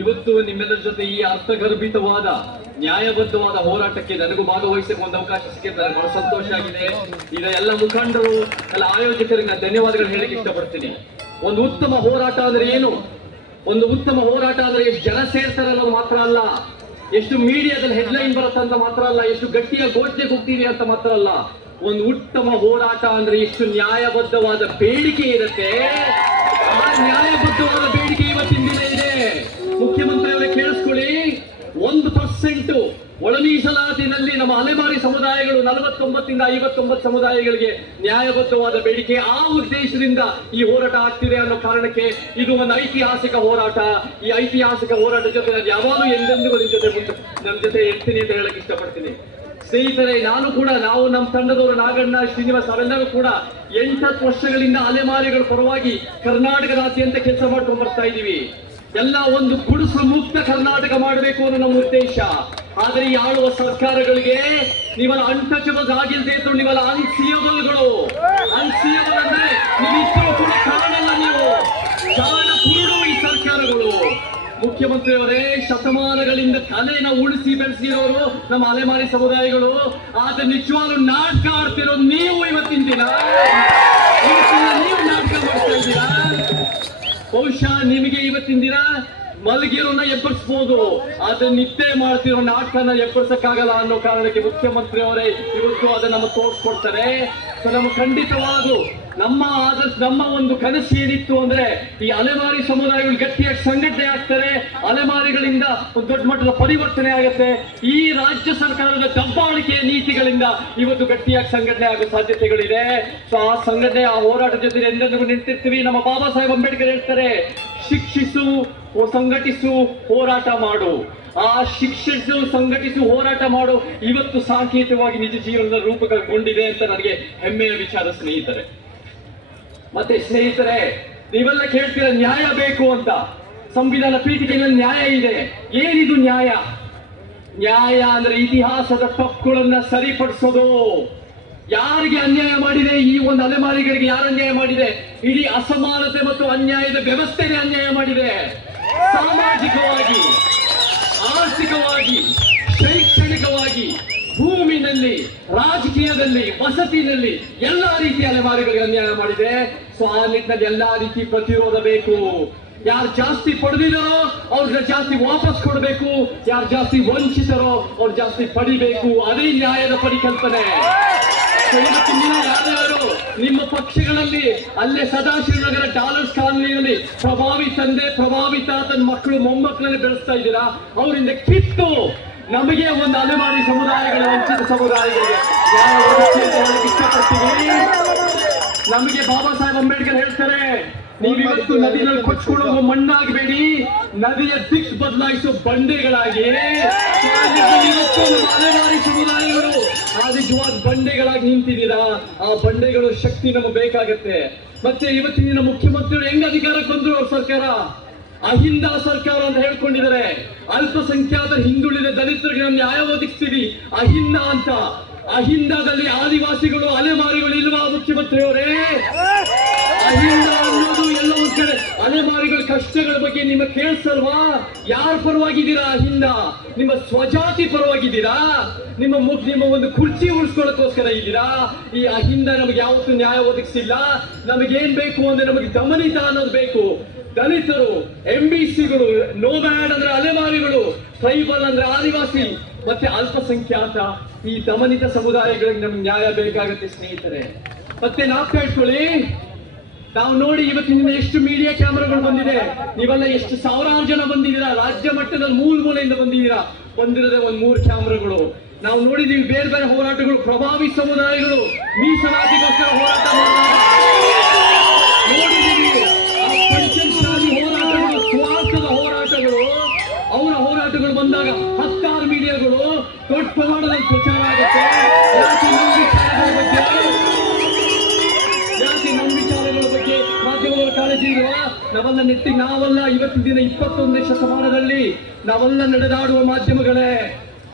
ಇವತ್ತು ನಿಮ್ಮೆಲ್ಲರ ಜೊತೆ ಈ ಅರ್ಥಗರ್ಭಿತವಾದ ನ್ಯಾಯಬದ್ಧವಾದ ಹೋರಾಟಕ್ಕೆ ನನಗೂ ಭಾಗವಹಿಸಕ್ಕೆ ಒಂದು ಅವಕಾಶ ಸಿಕ್ಕಿದೆ. ನನಗೆ ಬಹಳ ಸಂತೋಷ ಆಗಿದೆ. ಈಗ ಎಲ್ಲ ಮುಖಂಡರು, ಎಲ್ಲ ಆಯೋಜಕರಿಗೆ ನಾನು ಧನ್ಯವಾದಗಳು ಹೇಳಕ್ಕೆ ಇಷ್ಟಪಡ್ತೀನಿ. ಒಂದು ಉತ್ತಮ ಹೋರಾಟ ಅಂದ್ರೆ ಏನು? ಒಂದು ಉತ್ತಮ ಹೋರಾಟ ಅಂದ್ರೆ ಎಷ್ಟು ಜನ ಸೇರ್ತಾರೆ ಅನ್ನೋದು ಮಾತ್ರ ಅಲ್ಲ, ಎಷ್ಟು ಮೀಡಿಯಾದಲ್ಲಿ ಹೆಡ್ಲೈನ್ ಬರುತ್ತೆ ಅಂತ ಮಾತ್ರ ಅಲ್ಲ, ಎಷ್ಟು ಗಟ್ಟಿಯ ಘೋಷಣೆ ಹೋಗ್ತೀವಿ ಅಂತ ಮಾತ್ರ ಅಲ್ಲ. ಒಂದು ಉತ್ತಮ ಹೋರಾಟ ಅಂದ್ರೆ ಎಷ್ಟು ನ್ಯಾಯಬದ್ಧವಾದ ಬೇಡಿಕೆ ಇರುತ್ತೆ. ಆ ನ್ಯಾಯಬದ್ಧವಾದ ಬೇಡಿಕೆ ಇವತ್ತಿನ ದಿನ ಇದೆ. ಮುಖ್ಯಮಂತ್ರಿಯವರೇ ಕೇಳಿಸ್ಕೊಳ್ಳಿ, 1% ಒಳ ಮೀಸಲಾತಿನಲ್ಲಿ ನಮ್ಮ ಅಲೆಮಾರಿ ಸಮುದಾಯಗಳು 49 ಇಂದ 59 ಸಮುದಾಯಗಳಿಗೆ ನ್ಯಾಯಬದ್ಧವಾದ ಬೇಡಿಕೆ. ಆ ಉದ್ದೇಶದಿಂದ ಈ ಹೋರಾಟ ಆಗ್ತಿದೆ ಅನ್ನೋ ಕಾರಣಕ್ಕೆ ಇದು ಒಂದು ಐತಿಹಾಸಿಕ ಹೋರಾಟ. ಈ ಐತಿಹಾಸಿಕ ಹೋರಾಟದ ಜೊತೆ ನಾನು ಯಾವಾಗಲೂ ಎಂದೆಂದಿಗೂ ನನ್ನ ಜೊತೆ ಇರ್ತೀನಿ ಅಂತ ಹೇಳಕ್ ಇಷ್ಟಪಡ್ತೀನಿ. ಸ್ನೇಹಿತರೆ, ನಾವು ನಮ್ಮ ತಂಡದವರು ನಾಗಣ್ಣ, ಶ್ರೀನಿವಾಸ್ ಅವೆಲ್ಲರೂ ಕೂಡ 8 ವರ್ಷಗಳಿಂದ ಅಲೆಮಾರಿಗಳ ಪರವಾಗಿ ಕರ್ನಾಟಕದಾದ್ಯಂತ ಕೆಲಸ ಮಾಡ್ಕೊಂಡು ಬರ್ತಾ ಇದ್ದೀವಿ. ಎಲ್ಲ ಒಂದು ಗುಡಿಸಲು ಮುಕ್ತ ಕರ್ನಾಟಕ ಮಾಡಬೇಕು ಅನ್ನೋ ನಮ್ಮ ಉದ್ದೇಶ. ಆದರೆ ಈ ಆಳುವ ಸರ್ಕಾರಗಳಿಗೆ ನೀವೆಲ್ಲ ಅನ್ಟಚಬಲ್ಸ್ ಆಗಿಲ್ಲದೆ ಇದ್ರು, ನೀವೆಲ್ಲ ಅನ್ಸಿಯಬಲ್ಗಳು. ಅನ್ಸಿಯಬಲ್ ಅಂದ್ರೆ ನೀವಿದ್ರು ಕೂಡ ಕಾಣಲ್ಲ, ನೀವು ಕಾಣ ಕುರುಡು ಈ ಸರ್ಕಾರಗಳು. ಮುಖ್ಯಮಂತ್ರಿಯವರೇ, ಶತಮಾನಗಳಿಂದ ಕಲೆನ ಉಳಿಸಿ ಬೆಳೆಸಿರೋರು ನಮ್ಮ ಅಲೆಮಾರಿ ಸಮುದಾಯಗಳು. ಆದ್ರೆ ನಿಜವಾಗ್ಲೂ ನಾಟಕ ಆಡ್ತಿರೋ ನೀವು ಇವತ್ತಿನ ದಿನ ನೀವು ನಾಟಕ ಮಾಡ್ತಾ ಇದ್ದೀರಾ. ಬಹುಶಃ ನಿಮಗೆ ಇವತ್ತಿನ ದಿನ ಮಲಗಿರೋನ ಎಬ್ಬರಿಸಬಹುದು, ಆದ್ರೆ ನಿದ್ದೆ ಮಾಡ್ತಿರೋ ನಾಟಕನ ಎಬ್ಬರಿಸಕ್ಕಾಗಲ್ಲ ಅನ್ನೋ ಕಾರಣಕ್ಕೆ ಮುಖ್ಯಮಂತ್ರಿ ಅವರೇ ಇವತ್ತು ಅದನ್ನ ನಮಗೆ ತೋರಿಸ್ಕೊಡ್ತಾರೆ. ಸೊ ನಮ್ಗೆ ಖಂಡಿತವಾಗೂ ನಮ್ಮ ಒಂದು ಕನಸು ಏನಿತ್ತು ಅಂದ್ರೆ ಈ ಅಲೆಮಾರಿ ಸಮುದಾಯಗಳು ಗಟ್ಟಿಯಾಗಿ ಸಂಘಟನೆ ಆಗ್ತಾರೆ, ಅಲೆಮಾರಿಗಳಿಂದ ಒಂದು ದೊಡ್ಡ ಮಟ್ಟದ ಪರಿವರ್ತನೆ ಆಗುತ್ತೆ. ಈ ರಾಜ್ಯ ಸರ್ಕಾರದ ದಬ್ಬಾಳಿಕೆಯ ನೀತಿಗಳಿಂದ ಇವತ್ತು ಗಟ್ಟಿಯಾಗಿ ಸಂಘಟನೆ ಆಗೋ ಸಾಧ್ಯತೆಗಳಿದೆ. ಸೊ ಆ ಸಂಘಟನೆ, ಆ ಹೋರಾಟದ ಜೊತೆ ಎಂದೆಂದಿಗೂ ನಿಂತಿರ್ತೀವಿ. ನಮ್ಮ ಬಾಬಾ ಸಾಹೇಬ್ ಅಂಬೇಡ್ಕರ್ ಹೇಳ್ತಾರೆ, ಶಿಕ್ಷಿಸು, ಸಂಘಟಿಸು, ಹೋರಾಟ ಮಾಡು. ಆ ಶಿಕ್ಷಿಸು, ಸಂಘಟಿಸು, ಹೋರಾಟ ಮಾಡು ಇವತ್ತು ಸಾಂಕೇತಿಕವಾಗಿ ನಿಜ ಜೀವನದ ರೂಪಗೊಂಡಿದೆ ಅಂತ ನನಗೆ ಹೆಮ್ಮೆಯ ವಿಚಾರ ಸ್ನೇಹಿತರೆ. ಮತ್ತೆ ಸ್ನೇಹಿತರೆ, ನೀವೆಲ್ಲ ಕೇಳ್ತೀರ ನ್ಯಾಯ ಬೇಕು ಅಂತ. ಸಂವಿಧಾನ ಪೀಠಿಕೆಯಲ್ಲಿ ನ್ಯಾಯ ಇದೆ. ಏನಿದು ನ್ಯಾಯ? ನ್ಯಾಯ ಅಂದ್ರೆ ಇತಿಹಾಸದ ತಪ್ಪುಗಳನ್ನ ಸರಿಪಡಿಸೋದು. ಯಾರಿಗೆ ಅನ್ಯಾಯ ಮಾಡಿದೆ? ಈ ಒಂದು ಅಲೆಮಾರಿಗಳಿಗೆ ಯಾರು ಅನ್ಯಾಯ ಮಾಡಿದೆ? ಇಡೀ ಅಸಮಾನತೆ ಮತ್ತು ಅನ್ಯಾಯದ ವ್ಯವಸ್ಥೆಗೆ ಅನ್ಯಾಯ ಮಾಡಿದೆ. ಸಾಮಾಜಿಕವಾಗಿ, ಆರ್ಥಿಕವಾಗಿ, ಶೈಕ್ಷಣಿಕವಾಗಿ, ಭೂಮಿನಲ್ಲಿ, ರಾಜಕೀಯದಲ್ಲಿ, ವಸತಿನಲ್ಲಿ ಎಲ್ಲಾ ರೀತಿಯ ಅಲೆಮಾರಿಗಳಿಗೆ ಅನ್ಯಾಯ ಮಾಡಿದೆ. ಸೊ ಆ ನಿಟ್ಟಿನಲ್ಲಿ ಎಲ್ಲಾ ರೀತಿ ಪ್ರತಿರೋಧ ಬೇಕು. ಯಾರು ಜಾಸ್ತಿ ಪಡೆದಿದ್ದಾರೋ ಅವ್ರನ್ನ ಜಾಸ್ತಿ ವಾಪಸ್ ಕೊಡಬೇಕು, ಯಾರು ಜಾಸ್ತಿ ವಂಚಿತರೋ ಅವ್ರು ಜಾಸ್ತಿ ಪಡಿಬೇಕು. ಅದೇ ನ್ಯಾಯದ ಪರಿಕಲ್ಪನೆ. ಯಾರ್ಯಾರು ನಿಮ್ಮ ಪಕ್ಷಗಳಲ್ಲಿ ಅಲ್ಲೇ ಸದಾಶಿವನಗರ ಡಾಲರ್ಸ್ ಕಾಲೋನಿಯಲ್ಲಿ ಪ್ರಭಾವಿ ತಂದೆ, ಪ್ರಭಾವಿ ತಾತನ ಮಕ್ಕಳು, ಮೊಮ್ಮಕ್ಕಳಲ್ಲಿ ಬೆಳೆಸ್ತಾ ಇದ್ದೀರಾ, ಅವರಿಂದ ಕಿತ್ತು ನಮಗೆ ಒಂದು ಅಲೆಮಾರಿ ಸಮುದಾಯಗಳ, ವಂಚಿತ ಸಮುದಾಯಗಳಿಗೆ ಇಷ್ಟಪಡ್ತೀವಿ. ನಮಗೆ ಬಾಬಾ ಸಾಹೇಬ್ ಅಂಬೇಡ್ಕರ್ ಹೇಳ್ತಾರೆ, ನೀವಿವತ್ತು ನದಿನಲ್ಲಿ ಕೊಚ್ಕೊಳ್ಳುವ ಮಣ್ಣಾಗಬೇಡಿ, ನದಿಯ ದಿಕ್ಕು ಬದಲಾಯಿಸುವ ಬಂಡೆಗಳಾಗಿ. ಇವತ್ತು ಅಲೆಮಾರಿ ಸಮುದಾಯಗಳು ಆ ನಿಜವಾದ ಬಂಡೆಗಳಾಗಿ ನಿಂತಿದ್ದೀರಾ. ಆ ಬಂಡೆಗಳು ಶಕ್ತಿ ನಮಗೆ ಬೇಕಾಗತ್ತೆ. ಮತ್ತೆ ಇವತ್ತಿನ ಮುಖ್ಯಮಂತ್ರಿಗಳು ಹೆಂಗ್ ಅಧಿಕಾರಕ್ಕೆ ಬಂದ್ರು? ಅವ್ರ ಸರ್ಕಾರ ಅಹಿಂದ ಸರ್ಕಾರ ಅಂತ ಹೇಳ್ಕೊಂಡಿದ್ದಾರೆ. ಅಲ್ಪಸಂಖ್ಯಾತರ, ಹಿಂದುಳಿದ ದಲಿತರಿಗೆ ನಾವು ನ್ಯಾಯ ಒದಗಿಸ್ತೀವಿ ಅಹಿಂದ ಅಂತ. ಅಹಿಂದದಲ್ಲಿ ಆದಿವಾಸಿಗಳು, ಅಲೆಮಾರಿಗಳು ಇಲ್ವಾ ಮುಖ್ಯಮಂತ್ರಿಯವರೇ? ಅಹಿಂದ ಅನ್ನೋದು ಎಲ್ಲ ಒಂದ್ ಕಡೆ. ಅಲೆಮಾರಿಗಳ ಕಷ್ಟಗಳ ಬಗ್ಗೆ ನಿಮಗೆ ಕೇಳಿಸಲ್ವಾ? ಯಾರ ಪರವಾಗಿದ್ದೀರಾ? ಅಹಿಂದ ನಿಮ್ಮ ಸ್ವಜಾತಿ ಪರವಾಗಿದ್ದೀರಾ? ನಿಮ್ಮ ಒಂದು ಕುರ್ಚಿ ಉಳಿಸ್ಕೊಳ್ಳೋಕ್ಕೋಸ್ಕರ ಇದ್ದೀರಾ? ಈ ಅಹಿಂದ ನಮಗೆ ಯಾವತ್ತೂ ನ್ಯಾಯ ಒದಗಿಸಿಲ್ಲ. ನಮಗೇನ್ ಬೇಕು ಅಂದ್ರೆ ನಮಗೆ ದಮನಿತ ಅನ್ನೋದು ಬೇಕು. ದಲಿತರು, ಎಂಬಿಸಿಗಳು, ನೋಮ್ಯಾಡ್ ಅಂದ್ರೆ ಅಲೆಮಾರಿಗಳು, ಟ್ರೈಬಲ್ ಅಂದ್ರೆ ಆದಿವಾಸಿ, ಮತ್ತೆ ಅಲ್ಪಸಂಖ್ಯಾತ, ಈ ದಮನಿತ ಸಮುದಾಯಗಳಿಗೆ ನಮ್ಗೆ ನ್ಯಾಯ ಬೇಕಾಗುತ್ತೆ ಸ್ನೇಹಿತರೆ. ಮತ್ತೆ ನಾವು ಕೇಳ್ಕೊಳ್ಳಿ, ನಾವು ನೋಡಿ ಇವತ್ತಿನ ಎಷ್ಟು ಮೀಡಿಯಾ ಕ್ಯಾಮರಾಗಳು ಬಂದಿದೆ. ನೀವೆಲ್ಲ ಎಷ್ಟು ಸಾವಿರಾರು ಜನ ಬಂದಿದ್ದೀರಾ, ರಾಜ್ಯ ಮಟ್ಟದಲ್ಲಿ ಮೂಲೆಯಿಂದ ಬಂದಿರೋದೇ ಒಂದು 3 ಕ್ಯಾಮರಾಗಳು. ನಾವು ನೋಡಿದೀವಿ ಬೇರೆ ಬೇರೆ ಹೋರಾಟಗಳು, ಪ್ರಭಾವಿ ಸಮುದಾಯಗಳು ಮೀಸಲಾತಿಗೋಸ್ಕರ ಹೋರಾಟ ನೋಡಿದೀವಿ. ಪಂಚಶಾಲಿ ಹೋರಾಟಗಳು, ಸ್ವಾರ್ಥದ ಹೋರಾಟಗಳು, ಅವರ ಹೋರಾಟಗಳು ಬಂದಾಗ 10 ಮೀಡಿಯಾಗಳು ದೊಡ್ಡ ಪ್ರಮಾಣದಲ್ಲಿ ಪ್ರಚಾರ ಆಗುತ್ತೆ. ನಮ್ಮ ವಿಚಾರಗಳ ಬಗ್ಗೆ ಮಾಧ್ಯಮಗಳ ಕಾಳಜಿ ಇರುವ ನಾವೆಲ್ಲ ನಾವೆಲ್ಲ ಇವತ್ತಿನ ದಿನ 21ನೇ ಶತಮಾನದಲ್ಲಿ ನಾವೆಲ್ಲ ನಡೆದಾಡುವ ಮಾಧ್ಯಮಗಳೇ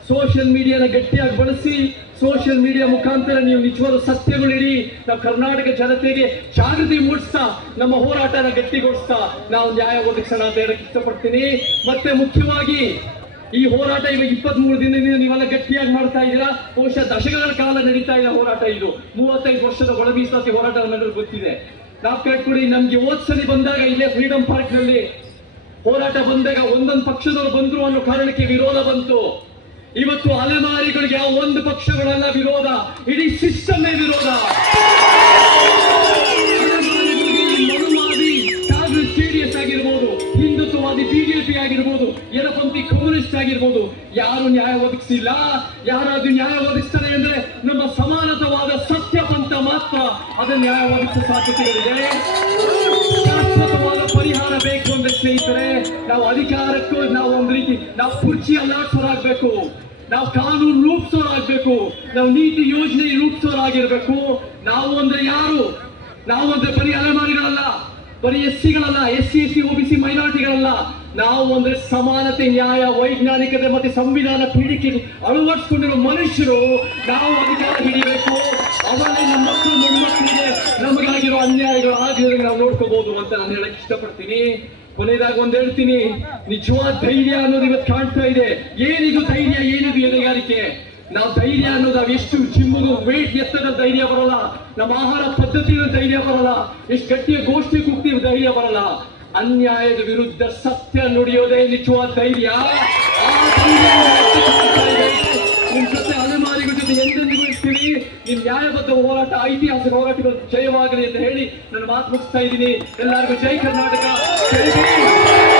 ಸೋಷಿಯಲ್ ಮೀಡಿಯಾನ ಗಟ್ಟಿಯಾಗಿ ಬಳಸಿ ಸೋಷಿಯಲ್ ಮೀಡಿಯಾ ಮುಖಾಂತರ ನೀವು ನಿಜವಾದ ಸತ್ಯಗಳು ನೀಡಿ ನಾವು ಕರ್ನಾಟಕ ಜನತೆಗೆ ಜಾಗೃತಿ ಮೂಡಿಸ್ತಾ ನಮ್ಮ ಹೋರಾಟನ ಗಟ್ಟಿಗೊಳಿಸ್ತಾ ನಾವು ನ್ಯಾಯ ಒದಗಿಸೋಣ ಅಂತ ಹೇಳಕ್ ಇಷ್ಟಪಡ್ತೀನಿ. ಮತ್ತೆ ಮುಖ್ಯವಾಗಿ ಈ ಹೋರಾಟ ಇವಾಗ 23 ದಿನದಿಂದ ನೀವೆಲ್ಲ ಗಟ್ಟಿಯಾಗಿ ಮಾಡ್ತಾ ಇದ್ದೀರಾ. ಬಹುಶಃ ದಶಕಗಳ ಕಾಲ ನಡೀತಾ ಇದೆ ಹೋರಾಟ. ಇದು 35 ವರ್ಷದ ಒಳ ಮೀಸಲಾತಿ ಹೋರಾಟ ನಮ್ಮೆಲ್ಲರಿಗೂ ಗೊತ್ತಿದೆ. ನಾವು ಕೇಳ್ಕೊಡಿ, ನಮ್ಗೆ ಓದ್ಸಲಿ ಬಂದಾಗ ಇಲ್ಲೇ ಫ್ರೀಡಂ ಪಾರ್ಕ್ ನಲ್ಲಿ ಹೋರಾಟ ಬಂದಾಗ ಒಂದೊಂದು ಪಕ್ಷದವರು ಬಂದ್ರು ಅನ್ನೋ ಕಾರಣಕ್ಕೆ ವಿರೋಧ ಬಂತು. ಇವತ್ತು ಅಲೆಮಾರಿಗಳಿಗೆ ಯಾವ ಒಂದು ಪಕ್ಷಗಳೆಲ್ಲ ವಿರೋಧ, ಇಡೀ ಸಿಸ್ಟಮೇ ವಿರೋಧ. ಕಾಂಗ್ರೆಸ್ ಜೆಡಿಎಸ್ ಆಗಿರ್ಬೋದು, ಹಿಂದುತ್ವವಾದಿ ಬಿಜೆಪಿ ಆಗಿರ್ಬೋದು, ಎಡಪಂಥಿ ಕಮ್ಯುನಿಸ್ಟ್ ಆಗಿರ್ಬೋದು, ಯಾರು ನ್ಯಾಯ ಒದಗಿಸಿಲ್ಲ. ಯಾರಾದ್ರೂ ನ್ಯಾಯ ಒದಗಿಸ್ತಾರೆ ಅಂದ್ರೆ ನಮ್ಮ ಸಮಾನತವಾದ ಸತ್ಯ ಪಂಥ ಮಾತ್ರ ಅದನ್ನ ನ್ಯಾಯ ಒದಗಿಸುವ ಸಾಧ್ಯತೆಗಳಿದೆ. ಶಾಶ್ವತವಾದ ಪರಿಹಾರ ಬೇಕು ಅಂದ್ರೆ ಸ್ನೇಹಿತರೆ, ನಾವು ಅಧಿಕಾರಕ್ಕೂ ನಾವು ಒಂದು ರೀತಿ ನಾವು ಕುರ್ಚಿ ಅಲ್ಲಾಡ್ಸೋರಾಗ್ಬೇಕು, ನಾವು ಕಾನೂನು ರೂಪಿಸೋರಾಗ್ಬೇಕು, ನಾವು ನೀತಿ ಯೋಜನೆ ರೂಪಿಸೋರಾಗಿರ್ಬೇಕು. ನಾವು ಅಂದ್ರೆ ಯಾರು? ನಾವು ಅಂದ್ರೆ ಬರೀ ಅಲೆಮಾರಿಗಳಲ್ಲ, ಬರೀ ಎಸ್ಸಿಗಳಲ್ಲ, SC ST OBC ಮೈನಾರಿಟಿಗಳಲ್ಲ. ನಾವು ಅಂದ್ರೆ ಸಮಾನತೆ, ನ್ಯಾಯ, ವೈಜ್ಞಾನಿಕತೆ ಮತ್ತೆ ಸಂವಿಧಾನ ಪೀಳಿಗೆ ಅಳವಡಿಸಿಕೊಂಡಿರೋ ಮನುಷ್ಯರು. ನಾವು ಅಧಿಕಾರ ಹಿಡಿಬೇಕು, ಅವರೇ ನಮ್ಮ ಮಕ್ಕಳು ಮೊಮ್ಮಕ್ಕಳಿಗೆ ನಮಗಾಗಿರೋ ಅನ್ಯಾಯಗಳು ಆಗಿರೋದಕ್ಕೆ ನಾವು ನೋಡ್ಕೋಬಹುದು ಅಂತ ನಾನು ಹೇಳಕ್ ಇಷ್ಟಪಡ್ತೀನಿ. ಕೊನೆಯದಾಗಿ ಒಂದ್ ಹೇಳ್ತೀನಿ, ನಿಜವಾದ ಧೈರ್ಯ ಅನ್ನೋದು ಇವತ್ತು ಕಾಣ್ತಾ ಇದೆ. ಏನಿದು ಧೈರ್ಯ, ಏನಿದು ಎದೆಗಾರಿಕೆ? ನಾವು ಧೈರ್ಯ ಅನ್ನೋದು ನಾವು ಎಷ್ಟು ಚಿಮ್ಮುದು ವೇಟ್ ಎತ್ತದ ಧೈರ್ಯ ಬರಲ್ಲ, ನಮ್ಮ ಆಹಾರ ಪದ್ಧತಿಯ ಧೈರ್ಯ ಬರಲ್ಲ, ಎಷ್ಟು ಗಟ್ಟಿಯ ಗೋಷ್ಠಿ ಕೂಗ್ತೀವಿ ಧೈರ್ಯ ಬರಲ್ಲ. ಅನ್ಯಾಯದ ವಿರುದ್ಧ ಸತ್ಯ ನುಡಿಯೋದೇ ನಿಜವಾದ ಧೈರ್ಯ. ಆ ಧೈರ್ಯ ನಿಮ್ ಜೊತೆ ಅಲೆಮಾರಿಗಳ ಜೊತೆ ಎಂದೆಂದಿಗೂ ಇರ್ತೀವಿ. ನಿಮ್ ನ್ಯಾಯಬದ್ಧ ಹೋರಾಟ, ಐತಿಹಾಸಿಕ ಹೋರಾಟಗಳು ಜಯವಾಗಲಿ ಅಂತ ಹೇಳಿ ನನ್ನ ಮಾತು ಮುಗಿಸ್ತಾ ಇದ್ದೀನಿ. ಎಲ್ಲರಿಗೂ ಜೈ ಕರ್ನಾಟಕ, ಜೈ ಹಿಂದ್.